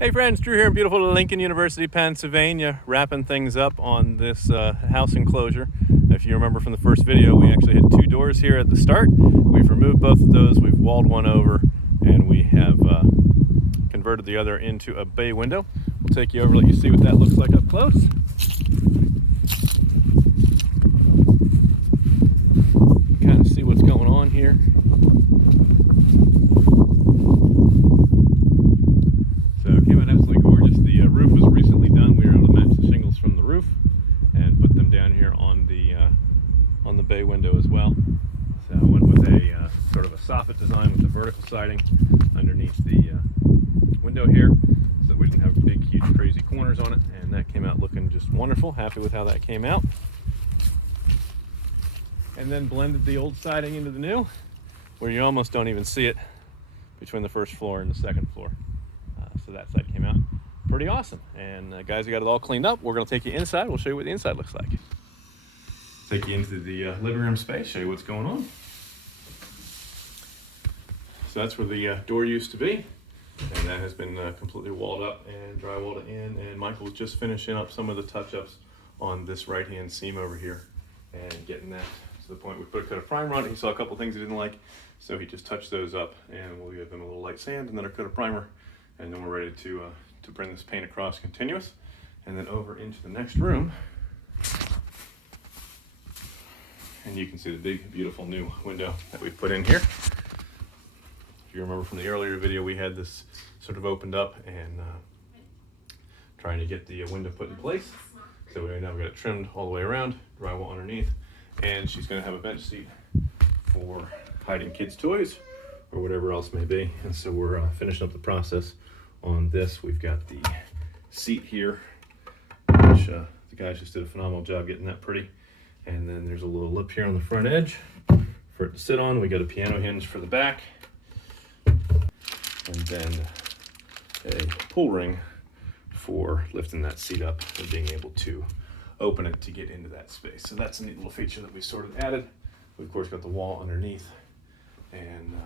Hey friends, Drew here in beautiful Lincoln University, Pennsylvania, wrapping things up on this house enclosure. If you remember from the first video, we actually had two doors here at the start. We've removed both of those, we've walled one over, and we have converted the other into a bay window. We'll take you over, let you see what that looks like up close. Kind of see what's going on here. On the bay window as well. So I went with a sort of a soffit design with the vertical siding underneath the window here, so that we didn't have big, huge, crazy corners on it, and that came out looking just wonderful. Happy with how that came out. And then blended the old siding into the new, where you almost don't even see it between the first floor and the second floor. So that side came out pretty awesome. And guys, we got it all cleaned up. We're going to take you inside. We'll show you what the inside looks like. Take you into the living room space, show you what's going on. So that's where the door used to be, and that has been completely walled up and drywalled in, and Michael was just finishing up some of the touch-ups on this right-hand seam over here and getting that to the point we put a coat of primer on it. He saw a couple things he didn't like, so he just touched those up, and we'll give them a little light sand and then a coat of primer, and then we're ready to bring this paint across continuous, and then over into the next room. And you can see the big, beautiful new window that we put in here. If you remember from the earlier video, we had this sort of opened up and trying to get the window put in place. So we now got it trimmed all the way around, drywall underneath, and she's going to have a bench seat for hiding kids' toys or whatever else may be. And so we're finishing up the process on this. We've got the seat here, which the guys just did a phenomenal job getting that pretty. And then there's a little lip here on the front edge for it to sit on. We got a piano hinge for the back, and then a pull ring for lifting that seat up and being able to open it to get into that space. So that's a neat little feature that we sort of added. We of course got the wall underneath, and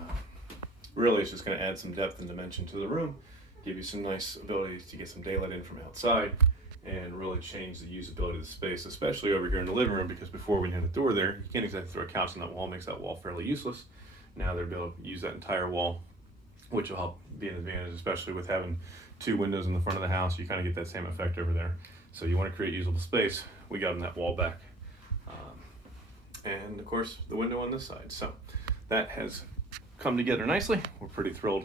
really it's just going to add some depth and dimension to the room, give you some nice ability to get some daylight in from outside, and really change the usability of the space, especially over here in the living room, because before we had a door there, you can't exactly throw a couch on that wall, makes that wall fairly useless. Now they're able to use that entire wall, which will help be an advantage, especially with having two windows in the front of the house. You kind of get that same effect over there. So you want to create usable space, we got them that wall back. And of course, the window on this side. So that has come together nicely. We're pretty thrilled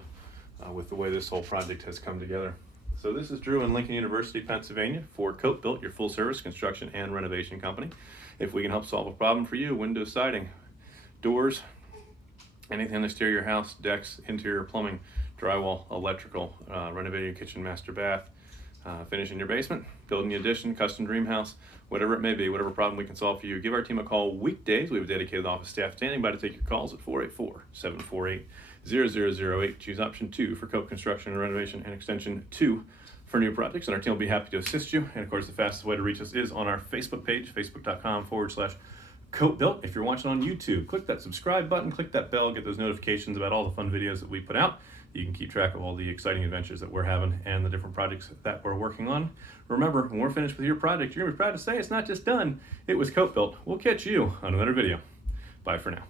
with the way this whole project has come together. So this is Drew in Lincoln University, Pennsylvania for 𝗂𝘁'𝘀, your full service construction and renovation company. If we can help solve a problem for you, windows, siding, doors, anything on the exterior of your house, decks, interior plumbing, drywall, electrical, renovating your kitchen, master bath, finishing your basement, building your addition, custom dream house, whatever it may be, whatever problem we can solve for you, give our team a call weekdays. We have a dedicated office staff standing by to take your calls at 484-748-0008. Choose option 2 for 𝗂𝘁 Construction and Renovation, and extension 2 for new projects, and our team will be happy to assist you. And of course, the fastest way to reach us is on our Facebook page, facebook.com/𝗂𝘁'𝘀. If you're watching on YouTube, click that subscribe button, click that bell, get those notifications about all the fun videos that we put out. You can keep track of all the exciting adventures that we're having and the different projects that we're working on. Remember, when we're finished with your project, you're going to be proud to say it's not just done, it was 𝗂𝘁'𝘀. We'll catch you on another video. Bye for now.